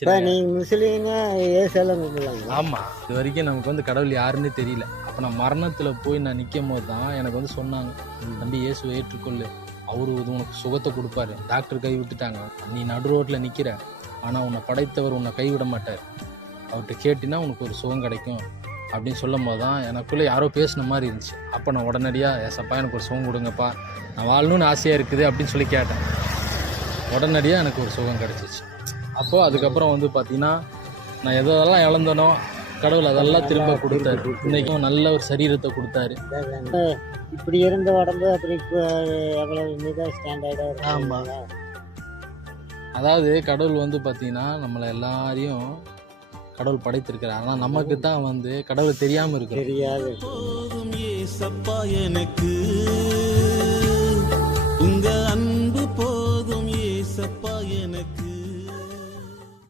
இப்போ நீங்கள் முஸ்லீம்னா ஏசெல்லாம் கும்பிடலாங்களா? ஆமாம், இது வரைக்கும் நமக்கு வந்து கடவுள் யாருன்னு தெரியல. அப்போ நான் மரணத்தில் போய் நான் நிற்கும் போது தான் எனக்கு வந்து சொன்னாங்க, தம்பி இயேசுவை ஏற்றுக்கொள்ளு, அவரு உனக்கு சுகத்தை கொடுப்பாரு. டாக்டர் கை விட்டுட்டாங்க, நீ நடு ரோட்டில் நிற்கிற, ஆனால் உன்னை படைத்தவர் உன்னை கைவிட மாட்டார், அவர்கிட்ட கேட்டினா உனக்கு ஒரு சுகம் கிடைக்கும் அப்படின்னு சொல்லும் போது தான் எனக்குள்ளே யாரோ பேசின மாதிரி இருந்துச்சு. அப்போ நான் உடனடியாக ஏசப்பா எனக்கு ஒரு சுகம் கொடுங்கப்பா, நான் வாழணும்னு ஆசையாக இருக்குது அப்படின்னு சொல்லி கேட்டேன். உடனடியாக எனக்கு ஒரு சுகம் கிடச்சிச்சு. அப்போது அதுக்கப்புறம் வந்து பார்த்திங்கன்னா நான் எதெல்லாம் இழந்தனோ கடவுள் அதெல்லாம் திரும்ப கொடுத்தாரு. இன்றைக்கும் நல்ல ஒரு சரீரத்தை கொடுத்தாரு. இப்படி இருந்த உடம்பு அப்படி இப்போ எவ்வளோ இதாக ஸ்டாண்டர்டாக இருக்கு. ஆமாம், அதாவது கடவுள் வந்து பார்த்திங்கன்னா நம்மளை எல்லாரையும் கடவுள் படைத்திருக்கிறார். ஆனால் நமக்கு தான் வந்து கடவுள் தெரியாமல் இருக்கு. தெரியாது. உங்க